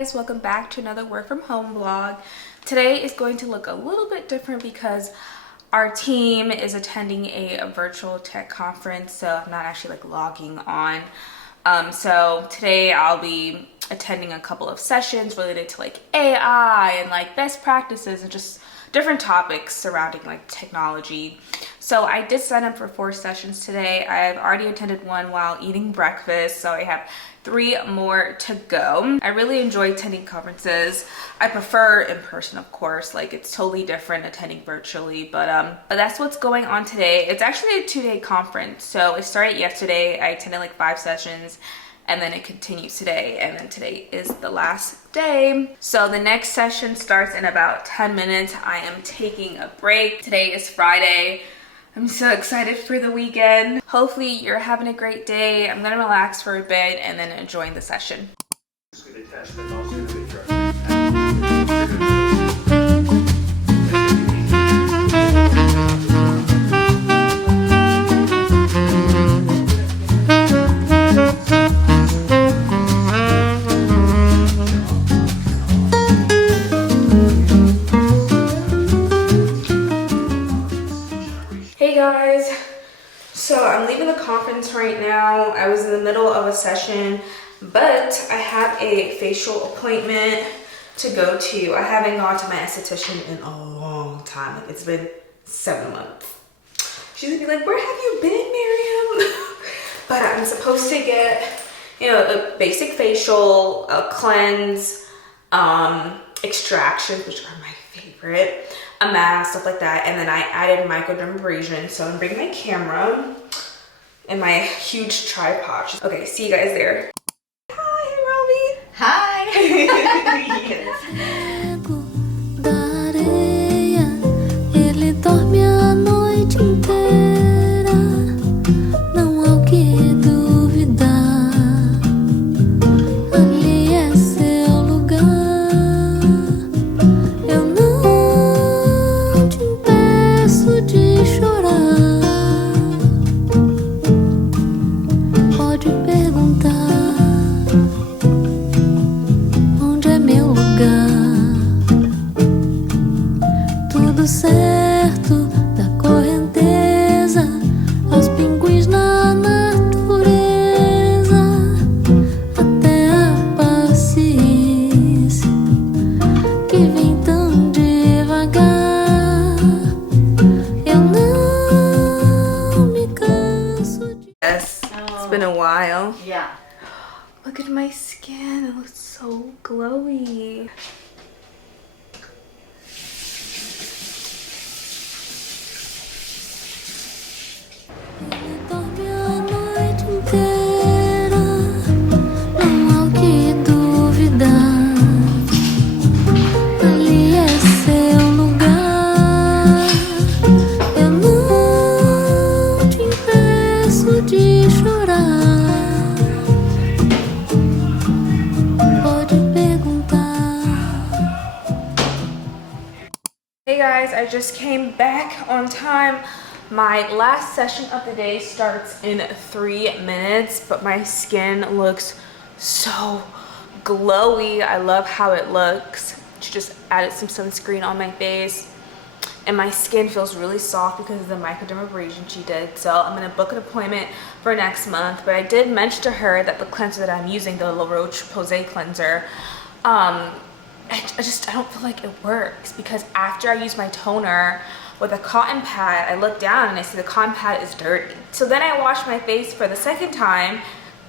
Guys, welcome back to another work from home vlog. Today is going to look a little bit different because our team is attending a virtual tech conference, so I'm not actually logging on. So today I'll be attending a couple of sessions related to AI and best practices and just different topics surrounding technology. So I did sign up for 4 sessions today. I've already attended one while eating breakfast, so I have 3 more to go. I really enjoy attending conferences. I prefer in person, of course. It's totally different attending virtually, but that's what's going on today. It's actually a 2-day conference, so it started yesterday. I attended 5 sessions, and then it continues today, and then today is the last day. So the next session starts in about 10 minutes. I am taking a break. Today is Friday. I'm so excited for the weekend. Hopefully you're having a great day. I'm gonna relax for a bit and then enjoy the session. Hey guys, so I'm leaving the conference right now. I was in the middle of a session, but I have a facial appointment to go to. I haven't gone to my esthetician in a long time. It's been 7 months. She's gonna be like, where have you been, Maryam? But I'm supposed to get, a basic facial, a cleanse, extractions, which are my favorite, a mask, stuff like that, and then I added microdermabrasion. So I'm bringing my camera and my huge tripod. Okay, see you guys there. Hi, Robbie. Hi. Yes. It's been a while. Yeah. Look at my skin. It looks so glowy. Hey guys, I just came back on time. My last session of the day starts in 3 minutes, but my skin looks so glowy. I love how it looks. She just added some sunscreen on my face, and my skin feels really soft because of the microdermabrasion she did. So I'm gonna book an appointment for next month. But I did mention to her that the cleanser that I'm using, the La Roche-Posay cleanser, I don't feel like it works, because after I use my toner with a cotton pad, I look down and I see the cotton pad is dirty. So then I wash my face for the second time,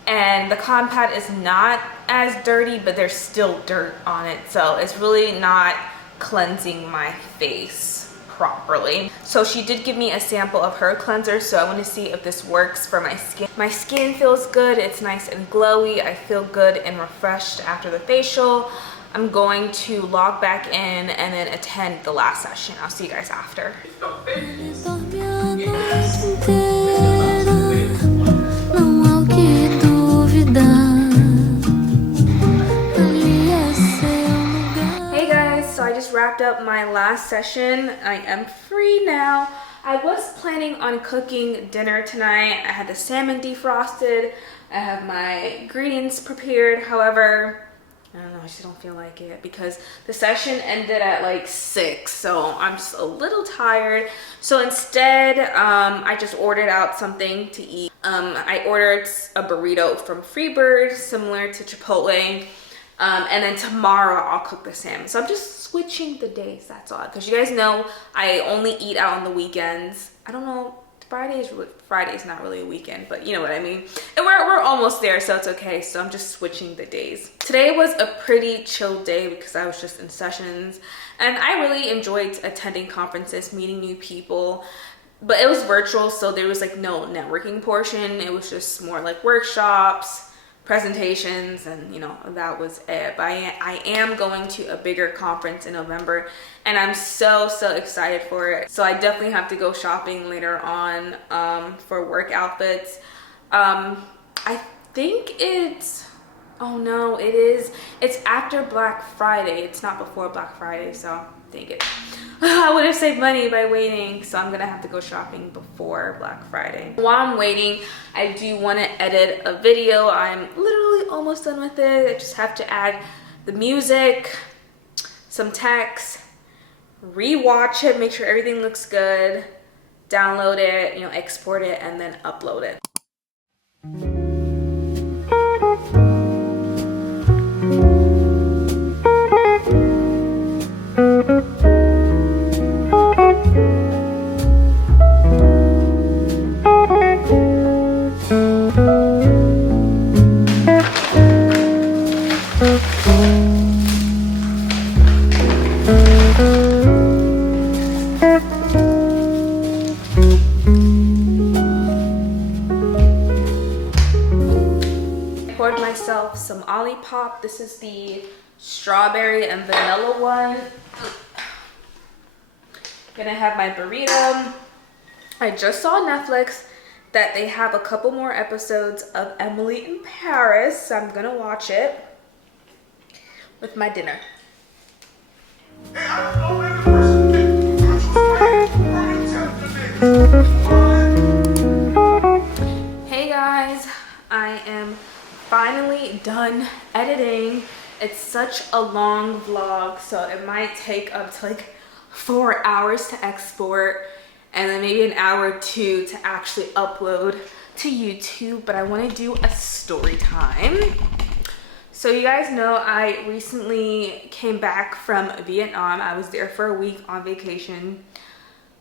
and the cotton pad is not as dirty, but there's still dirt on it. So it's really not cleansing my face properly. So she did give me a sample of her cleanser, so I want to see if this works for my skin. My skin feels good. It's nice and glowy. I feel good and refreshed after the facial. I'm going to log back in and then attend the last session. I'll see you guys after. Hey guys, so I just wrapped up my last session. I am free now. I was planning on cooking dinner tonight. I had the salmon defrosted. I have my ingredients prepared. However, I don't know, I just don't feel like it because the session ended at like 6, so I'm just a little tired. So instead, I just ordered out something to eat. I ordered a burrito from Freebird, similar to Chipotle. And then tomorrow I'll cook the salmon. So I'm just switching the days, that's all. Because you guys know I only eat out on the weekends. I don't know, Friday's not really a weekend, but you know what I mean. And we're almost there, so it's okay. So I'm just switching the days. Today was a pretty chill day because I was just in sessions. And I really enjoyed attending conferences, meeting new people. But it was virtual, so there was like no networking portion. It was just more like workshops, presentations, and you know, that was it. But I am going to a bigger conference in November, and I'm so excited for it. So I definitely have to go shopping later on for work outfits. I think it's, oh no, it's after Black Friday. It's not before Black Friday, so dang it. I would have saved money by waiting, so I'm gonna have to go shopping before Black Friday. While I'm waiting, I do want to edit a video. I'm literally almost done with it. I just have to add the music, some text, rewatch it, make sure everything looks good, download it, you know, export it, and then upload it. Poured myself some Olipop. This is the strawberry and vanilla one. Gonna have my burrito. I just saw on Netflix that they have a couple more episodes of Emily in Paris, so I'm gonna watch it with my dinner. Hey guys, I am finally done editing. It's such a long vlog, so it might take up to like 4 hours to export and then maybe an hour or 2 to actually upload to YouTube, but I want to do a story time. So you guys know I recently came back from Vietnam. I was there for a week on vacation,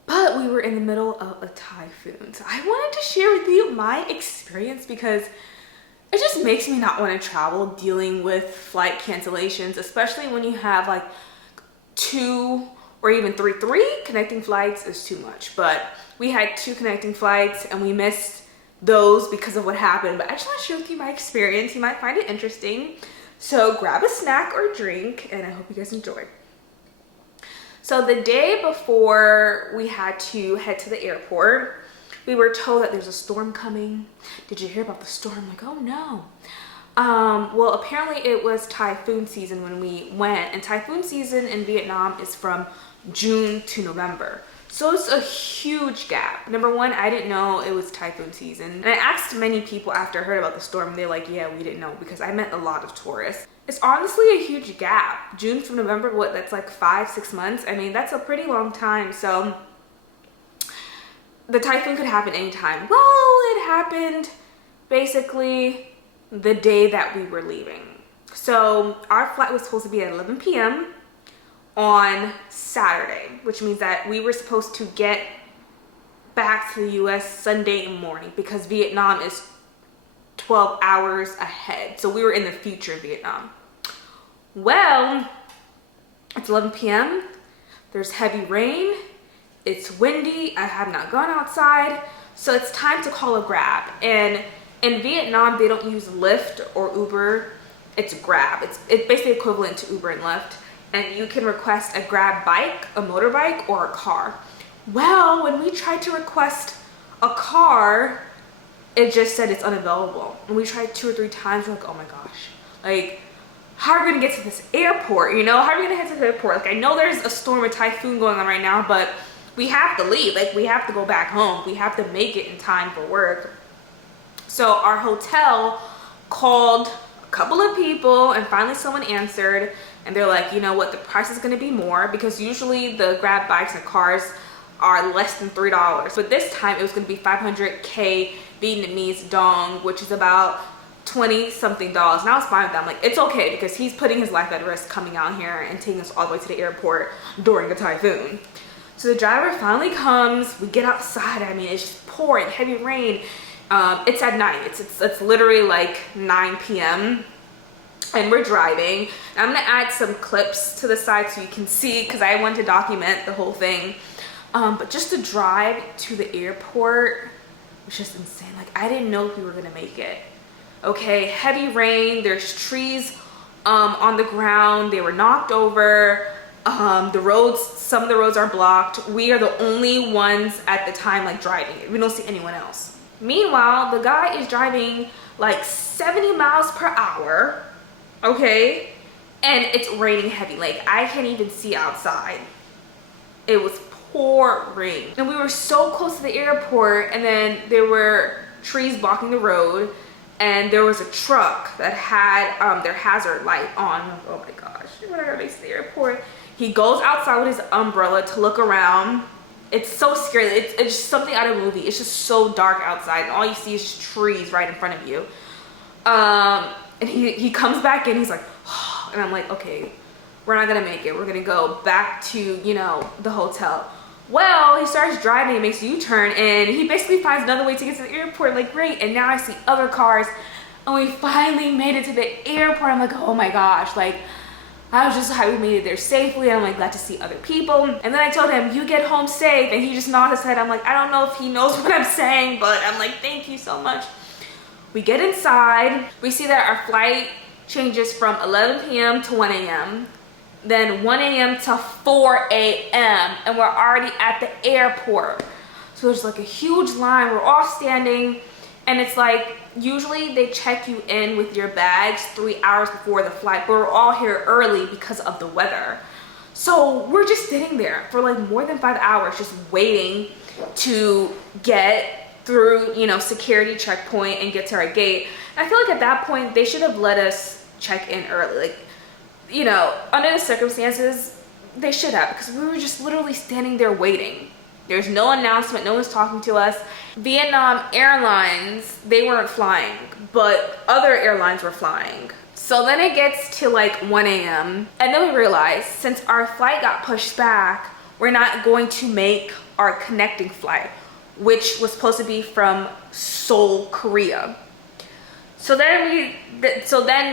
but we were in the middle of a typhoon. So I wanted to share with you my experience because it just makes me not want to travel dealing with flight cancellations, especially when you have like 2 or even 3 connecting flights is too much. But we had 2 connecting flights and we missed those because of what happened. But I just want to share with you my experience. You might find it interesting. So grab a snack or drink and I hope you guys enjoy. So the day before we had to head to the airport, we were told that there's a storm coming. Did you hear about the storm? Like, oh no. Well, apparently it was typhoon season when we went, and typhoon season in Vietnam is from June to November. So it's a huge gap. Number one, I didn't know it was typhoon season. And I asked many people after I heard about the storm, they're like, yeah, we didn't know, because I met a lot of tourists. It's honestly a huge gap. June to November, what, that's like 5-6 months? I mean, that's a pretty long time. So the typhoon could happen anytime. Well, it happened basically the day that we were leaving. So our flight was supposed to be at 11 p.m. on Saturday, which means that we were supposed to get back to the US Sunday morning because Vietnam is 12 hours ahead. So we were in the future Vietnam. Well, it's 11 p.m. There's heavy rain. It's windy. I have not gone outside. So it's time to call a Grab. And in Vietnam, they don't use Lyft or Uber. It's Grab. It's basically equivalent to Uber and Lyft. And you can request a Grab bike, a motorbike, or a car. Well, when we tried to request a car, it just said it's unavailable. And we tried 2 or 3 times. We're like, oh my gosh. Like, how are we gonna get to this airport? You know, how are we gonna head to the airport? Like, I know there's a storm, a typhoon going on right now, but we have to leave. Like, we have to go back home. We have to make it in time for work. So our hotel called couple of people, and finally someone answered, and they're like, you know what, the price is going to be more, because usually the Grab bikes and cars are less than $3, but this time it was going to be 500k Vietnamese dong, which is about 20 something dollars. And I was fine with that. I'm like, it's okay, because he's putting his life at risk coming out here and taking us all the way to the airport during a typhoon. So the driver finally comes, we get outside. I mean, it's just pouring, heavy rain. It's at night. It's literally like 9 p.m. and we're driving. And I'm gonna add some clips to the side so you can see, because I want to document the whole thing. But just to drive to the airport was just insane. Like, I didn't know if we were gonna make it. Okay, heavy rain, there's trees on the ground, they were knocked over. The roads, some of the roads are blocked. We are the only ones at the time like driving it. We don't see anyone else. Meanwhile, the guy is driving like 70 miles per hour, okay? And it's raining heavy. Like, I can't even see outside. It was pouring. And we were so close to the airport, and then there were trees blocking the road, and there was a truck that had their hazard light on. Oh my gosh, when I got to the airport. He goes outside with his umbrella to look around. It's so scary. It's just something out of a movie. It's just so dark outside, and all you see is trees right in front of you. And he comes back in, he's like, oh, and I'm like, okay, we're not gonna make it. We're gonna go back to, you know, the hotel. Well, he starts driving and makes a U-turn, and he basically finds another way to get to the airport. Like, great. And now I see other cars, and we finally made it to the airport. I'm like, oh my gosh, like, I was just happy we made it there safely, and I'm like glad to see other people. And then I told him, you get home safe, and he just nodded his head. I'm like, I don't know if he knows what I'm saying, but I'm like, thank you so much. We get inside, we see that our flight changes from 11 p.m. to 1 a.m. then 1 a.m. to 4 a.m. and we're already at the airport. So there's like a huge line, we're all standing, and it's like, usually they check you in with your bags 3 hours before the flight, but we're all here early because of the weather. So we're just sitting there for like more than 5 hours, just waiting to get through, you know, security checkpoint and get to our gate. And I feel like at that point, they should have let us check in early. Like, you know, under the circumstances, they should have, because we were just literally standing there waiting. There's no announcement, no one's talking to us. Vietnam Airlines, they weren't flying, but other airlines were flying. So then it gets to like 1 a.m. and then we realize, since our flight got pushed back, we're not going to make our connecting flight, which was supposed to be from Seoul, Korea. So then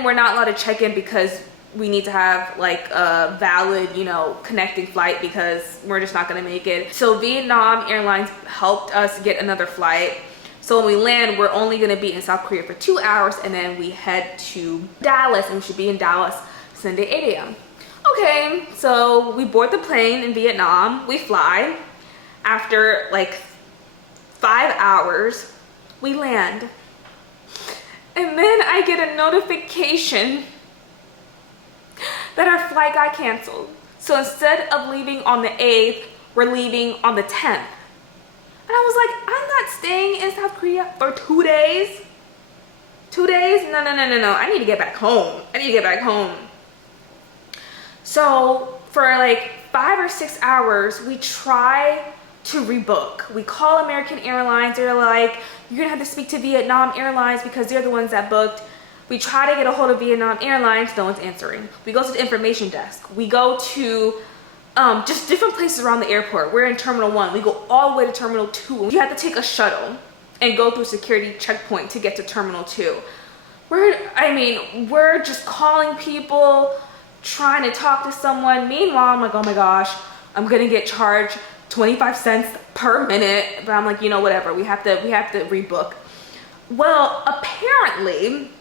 we're not allowed to check in because we need to have like a valid, you know, connecting flight, because we're just not gonna make it. So Vietnam Airlines helped us get another flight. So when we land, we're only gonna be in South Korea for 2 hours, and then we head to Dallas, and we should be in Dallas Sunday 8 a.m. Okay, so we board the plane in Vietnam, we fly. After like 5 hours, we land. And then I get a notification that our flight got canceled. So instead of leaving on the 8th, we're leaving on the 10th. And I was like, I'm not staying in South Korea for 2 days. 2 days? No. I need to get back home. So for like 5 or 6 hours, we try to rebook. We call American Airlines. They're like, you're gonna have to speak to Vietnam Airlines because they're the ones that booked. We try to get a hold of Vietnam Airlines, no one's answering. We go to the information desk. We go to just different places around the airport. We're in Terminal 1. We go all the way to Terminal 2. You have to take a shuttle and go through security checkpoint to get to Terminal 2. We're just calling people, trying to talk to someone. Meanwhile, I'm like, oh my gosh, I'm gonna get charged 25 cents per minute. But I'm like, you know, whatever, we have to rebook. Well, apparently,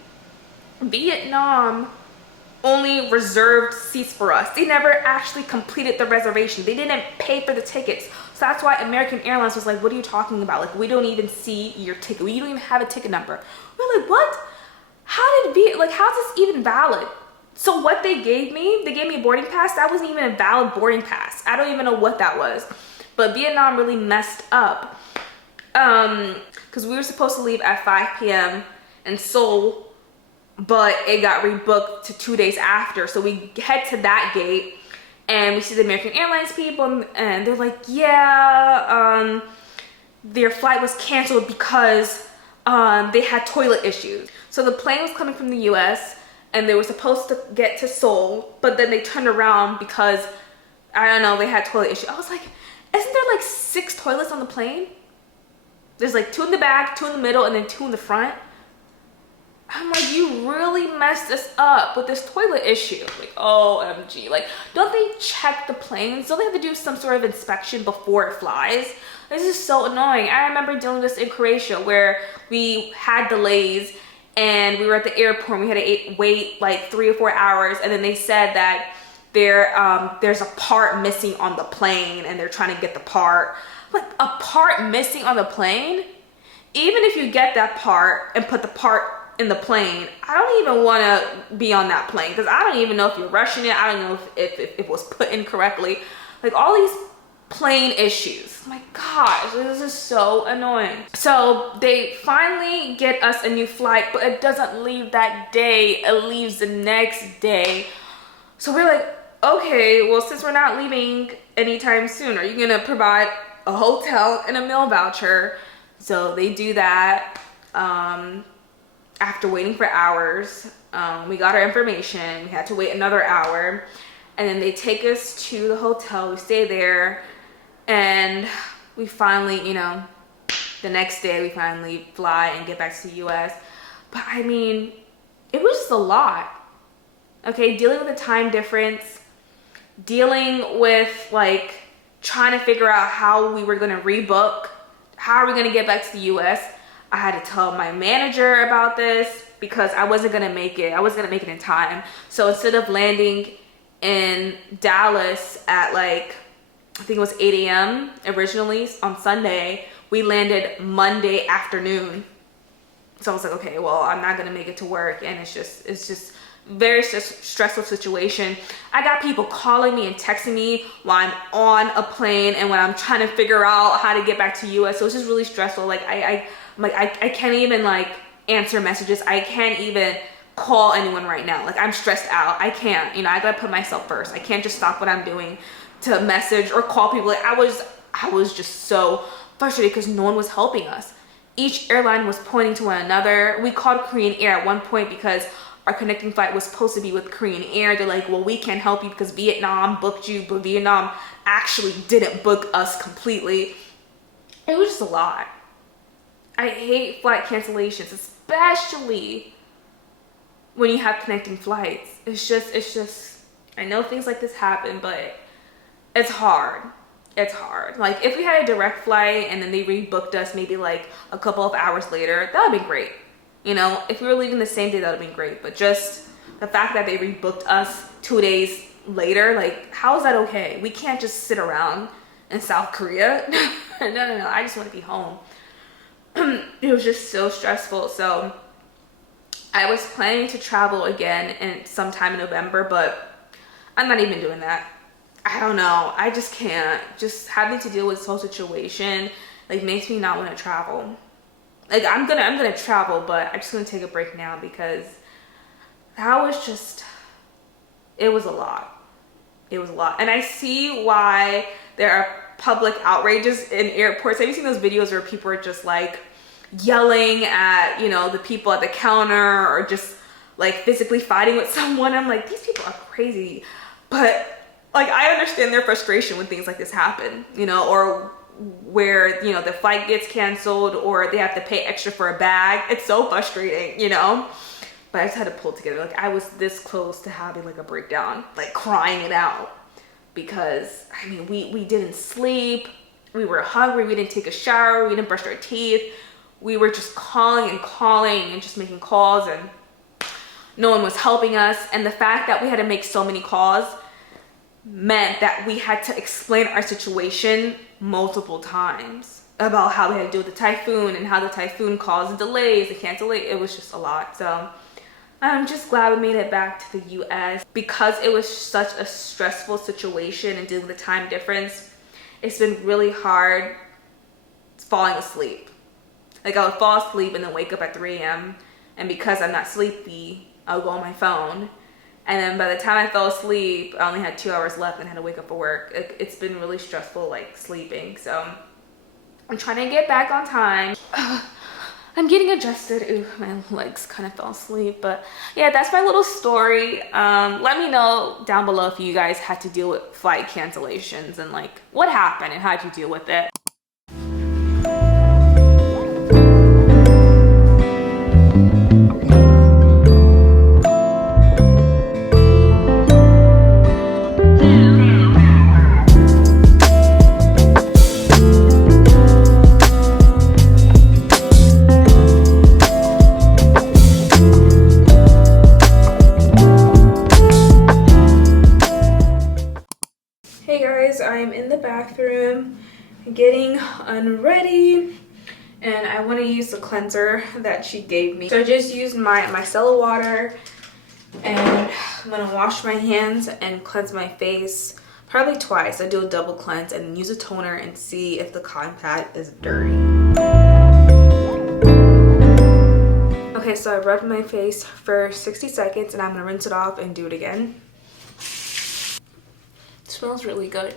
Vietnam only reserved seats for us. They never actually completed the reservation. They didn't pay for the tickets. So that's why American Airlines was like, what are you talking about? Like, we don't even see your ticket. We don't even have a ticket number. We're like, what? How's this even valid? So what they gave me a boarding pass. That wasn't even a valid boarding pass. I don't even know what that was. But Vietnam really messed up. Because we were supposed to leave at 5 p.m. in Seoul but it got rebooked to 2 days after. So we head to that gate and we see the American Airlines people, and they're like, yeah, their flight was canceled because they had toilet issues. So the plane was coming from the US and they were supposed to get to Seoul, but then they turned around because, I don't know, they had toilet issues. I was like, isn't there like 6 toilets on the plane? There's like 2 in the back, 2 in the middle, and then 2 in the front. I'm like, you really messed us up with this toilet issue. Like, OMG. Like, don't they check the planes? Don't they have to do some sort of inspection before it flies? This is so annoying. I remember dealing with this in Croatia where we had delays and we were at the airport and we had to wait like 3 or 4 hours, and then they said that there's a part missing on the plane and they're trying to get the part. Like, a part missing on the plane? Even if you get that part and put the part in the plane, I don't even want to be on that plane because I don't even know if you're rushing it. I don't know if it was put in correctly. Like, all these plane issues. Oh my gosh, this is so annoying. So they finally get us a new flight, but it doesn't leave that day. It leaves the next day. So we're like, okay, well, since we're not leaving anytime soon, are you gonna provide a hotel and a meal voucher? So they do that. After waiting for hours, we got our information. We had to wait another hour, and then they take us to the hotel. We stay there, and we finally, you know, the next day we finally fly and get back to the US. But I mean, it was just a lot. Okay, dealing with the time difference, dealing with like trying to figure out how we were gonna rebook, how are we gonna get back to the US. I had to tell my manager about this because I wasn't gonna make it. I wasn't gonna make it in time. So instead of landing in Dallas at like, I think it was 8 a.m. originally on Sunday, we landed Monday afternoon. So I was like, okay, well, I'm not gonna make it to work, and it's just very stressful situation. I got people calling me and texting me while I'm on a plane and when I'm trying to figure out how to get back to US. So it's just really stressful. Like I can't even like answer messages. I can't even call anyone right now. Like, I'm stressed out. I can't, you know, I gotta put myself first. I can't just stop what I'm doing to message or call people. Like, I was just so frustrated because no one was helping us. Each airline was pointing to one another. We called Korean Air at one point because our connecting flight was supposed to be with Korean Air. They're like, well, we can't help you because Vietnam booked you, but Vietnam actually didn't book us completely. It was just a lot. I hate flight cancellations, especially when you have connecting flights. It's just, I know things like this happen, but it's hard. It's hard. Like, if we had a direct flight and then they rebooked us maybe like a couple of hours later, that would be great. You know, if we were leaving the same day, that would have been great. But just the fact that they rebooked us 2 days later, like, how is that okay? We can't just sit around in South Korea. No. I just want to be home. It was just so stressful. So I was planning to travel again sometime in November, but I'm not even doing that. I don't know. I just can't. Just having to deal with this whole situation, like, makes me not want to travel. Like, I'm gonna travel, but I'm just gonna take a break now because that was just, it was a lot. It was a lot. And I see why there are public outrages in airports. Have you seen those videos where people are just like yelling at, you know, the people at the counter or just like physically fighting with someone? I'm like, these people are crazy. But like, I understand their frustration when things like this happen, you know, or where, you know, the flight gets canceled or they have to pay extra for a bag. It's so frustrating, you know, but I just had to pull together. Like, I was this close to having like a breakdown, like crying it out, because I mean, we didn't sleep, we were hungry, we didn't take a shower, we didn't brush our teeth, we were just calling and just making calls, and no one was helping us. And the fact that we had to make so many calls meant that we had to explain our situation multiple times about how we had to deal with the typhoon and how the typhoon caused delays and cancellation. It was just a lot. So I'm just glad we made it back to the US. Because it was such a stressful situation and dealing with the time difference, it's been really hard falling asleep. Like, I would fall asleep and then wake up at 3 a.m. And because I'm not sleepy, I'll go on my phone. And then by the time I fell asleep, I only had 2 hours left and had to wake up for work. It's been really stressful, like sleeping. So I'm trying to get back on time. I'm getting adjusted. Ooh, my legs kind of fell asleep. But yeah, that's my little story. Let me know down below if you guys had to deal with flight cancellations and like what happened and how'd you deal with it. Hey guys, I'm in the bathroom getting unready and I want to use the cleanser that she gave me. So I just used my micellar water and I'm going to wash my hands and cleanse my face probably twice. I do a double cleanse and use a toner and see if the cotton pad is dirty. Okay, so I rubbed my face for 60 seconds and I'm going to rinse it off and do it again. It smells really good.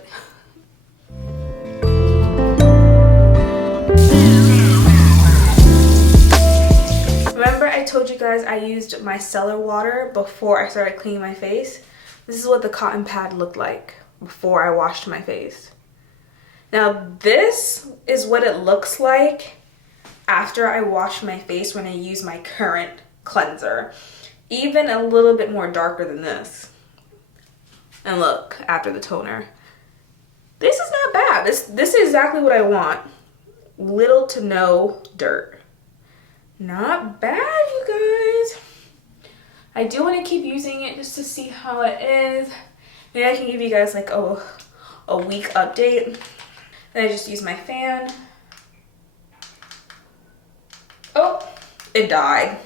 Remember I told you guys I used micellar water before I started cleaning my face? This is what the cotton pad looked like before I washed my face. Now this is what it looks like after I wash my face when I use my current cleanser. Even a little bit more darker than this. And look, after the toner. This is not bad. This is exactly what I want. Little to no dirt. Not bad, you guys. I do want to keep using it just to see how it is. Maybe I can give you guys like a week update. Then I just use my fan. Oh, it died.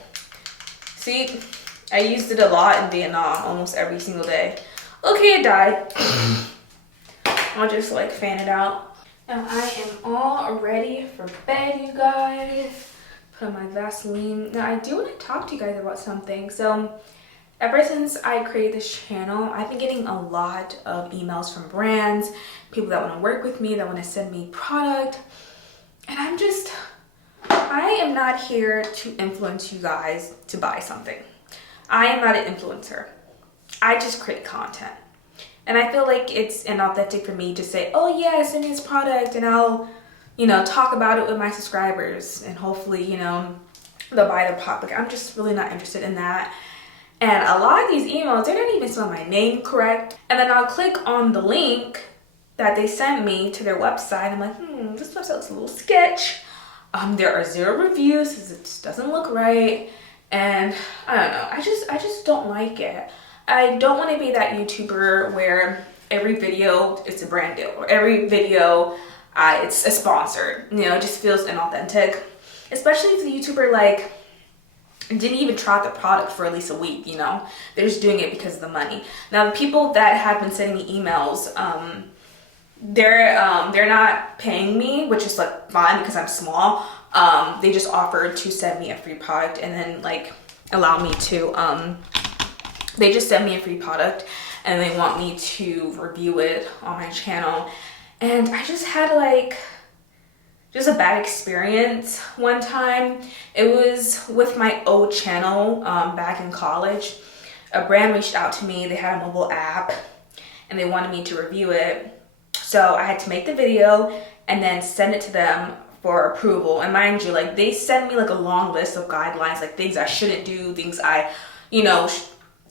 See, I used it a lot in Vietnam, almost every single day. Okay, it died. I'll just like fan it out. Now I am all ready for bed, you guys. Put on my Vaseline. Now I do want to talk to you guys about something. So ever since I created this channel, I've been getting a lot of emails from brands, people that want to work with me, that want to send me product. And I am not here to influence you guys to buy something. I am not an influencer. I just create content. And I feel like it's inauthentic for me to say, oh yeah, send me this product and I'll, talk about it with my subscribers and hopefully, they'll buy the product. I'm just really not interested in that. And a lot of these emails, they don't even spell my name correct. And then I'll click on the link that they sent me to their website. I'm like, this website looks a little sketch. There are 0 reviews, it just doesn't look right. And I don't know, I just don't like it. I don't want to be that YouTuber where every video it's a brand deal or every video it's a sponsored. It just feels inauthentic. Especially if the YouTuber like didn't even try the product for at least a week, They're just doing it because of the money. Now the people that have been sending me emails, they're not paying me, which is like fine because I'm small. They just offered to send me a free product and then like allow me to they just sent me a free product and they want me to review it on my channel. And I just had like just a bad experience one time. It was with my old channel back in college. A brand reached out to me. They had a mobile app and they wanted me to review it. So I had to make the video and then send it to them for approval. And mind you, like they sent me like a long list of guidelines, like things I shouldn't do, things I,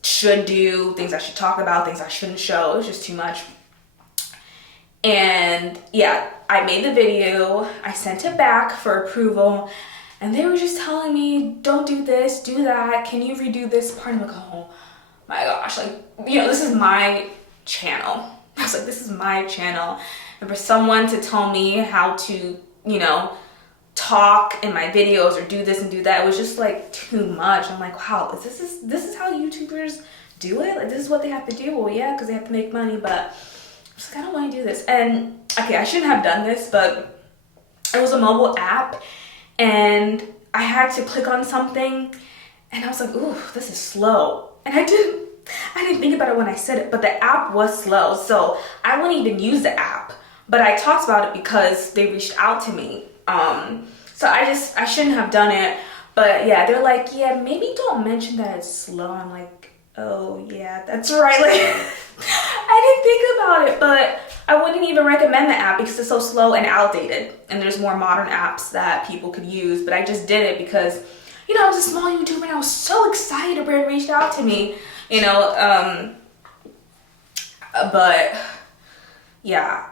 should do, things I should talk about, things I shouldn't show. It was just too much. And yeah, I made the video, I sent it back for approval, and they were just telling me, don't do this, do that, can you redo this part? I'm like, oh my gosh, like, this is my channel. I was like, this is my channel. And for someone to tell me how to, talk in my videos or do this and do that, it was just like too much. I'm like, wow, this is how YouTubers do it? Like this is what they have to do? Well, yeah, because they have to make money, but I'm just like, I don't want to do this. And okay, I shouldn't have done this, but it was a mobile app and I had to click on something And I was like, ooh, this is slow. And I didn't think about it when I said it, but the app was slow. So I wouldn't even use the app. But I talked about it because they reached out to me. So I shouldn't have done it. But yeah, they're like, yeah, maybe don't mention that it's slow. I'm like, oh yeah, that's right. Like, I didn't think about it, but I wouldn't even recommend the app because it's so slow and outdated. And there's more modern apps that people could use. But I just did it because, you know, I was a small YouTuber and I was so excited a brand reached out to me, you know. But yeah,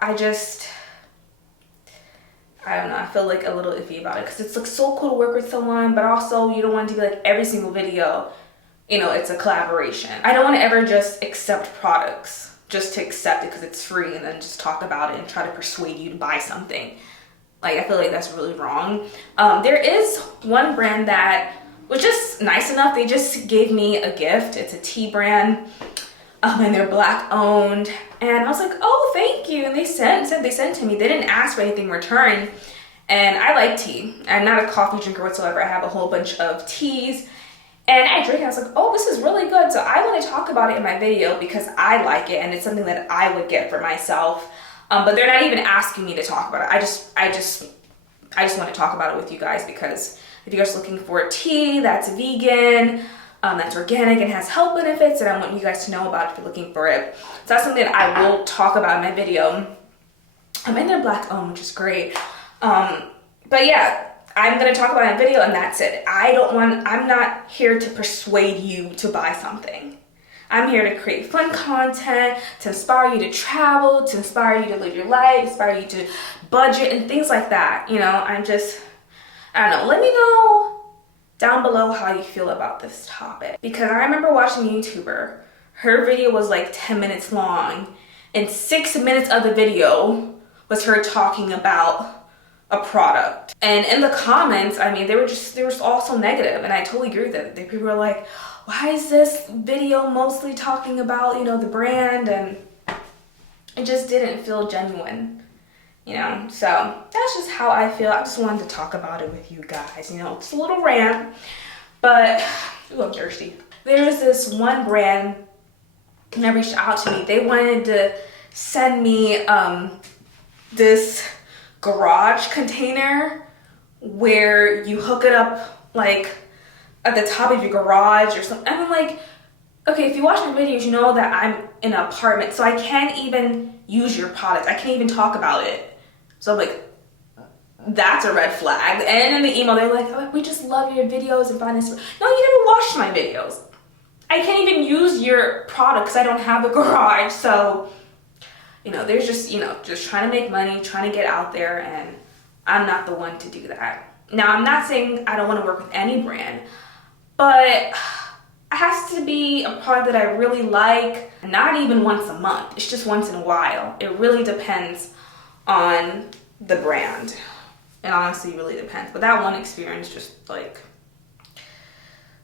I don't know, I feel like a little iffy about it because it's like so cool to work with someone, but also you don't want it to be like every single video, you know, it's a collaboration. I don't want to ever just accept products just to accept it because it's free and then just talk about it and try to persuade you to buy something. Like, I feel like that's really wrong. There is one brand that was just nice enough. They just gave me a gift. It's a tea brand. And they're Black owned, and I was like, oh, thank you. And they sent to me. They didn't ask for anything in return, and I like tea. I'm not a coffee drinker whatsoever. I have a whole bunch of teas, and I drink it. I was like, oh, this is really good. So I want to talk about it in my video because I like it, and it's something that I would get for myself. But they're not even asking me to talk about it. I just want to talk about it with you guys because if you guys are looking for tea that's vegan, that's organic and has health benefits, and I want you guys to know about if you're looking for it. So that's something that I will talk about in my video. And they're Black owned, which is great. But yeah, I'm gonna talk about it in my video and that's it. I'm not here to persuade you to buy something. I'm here to create fun content, to inspire you to travel, to inspire you to live your life, inspire you to budget and things like that. You know, I don't know, let me know down below how you feel about this topic. Because I remember watching a YouTuber, her video was like 10 minutes long, and 6 minutes of the video was her talking about a product. And in the comments, I mean, they were all so negative, and I totally agree with it. People were like, why is this video mostly talking about, you know, the brand? And it just didn't feel genuine. You know, so that's just how I feel. I just wanted to talk about it with you guys. You know, it's a little rant, but ooh, I'm thirsty. There's this one brand that reached out to me. They wanted to send me this garage container where you hook it up like at the top of your garage or something. I'm like, okay, if you watch my videos, you know that I'm in an apartment, so I can't even use your product. I can't even talk about it. So I'm like, that's a red flag. And in the email, they're like, oh, we just love your videos and find this. No, you never watched my videos. I can't even use your product because I don't have a garage. So, you know, there's just, you know, just trying to make money, trying to get out there, and I'm not the one to do that. Now, I'm not saying I don't want to work with any brand, but it has to be a product that I really like, not even once a month. It's just once in a while. It really depends on the brand. It honestly really depends. But that one experience just like,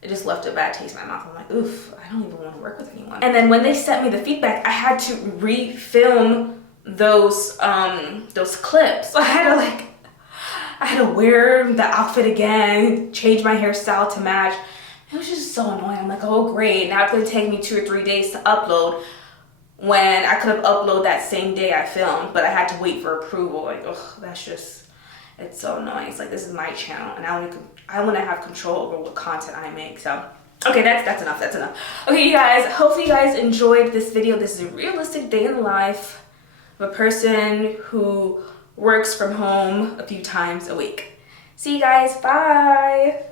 it just left a bad taste in my mouth. I'm like, oof, I don't even want to work with anyone. And then when they sent me the feedback, I had to refilm those clips. So I had to wear the outfit again, change my hairstyle to match. It was just so annoying. I'm like, oh great, now it's gonna take me 2 or 3 days to upload when I could have uploaded that same day I filmed, but I had to wait for approval. Like, ugh, that's just, it's so annoying. It's like, this is my channel, and I want to have control over what content I make. So, okay, that's enough. Okay, you guys, hopefully you guys enjoyed this video. This is a realistic day in the life of a person who works from home a few times a week. See you guys, bye.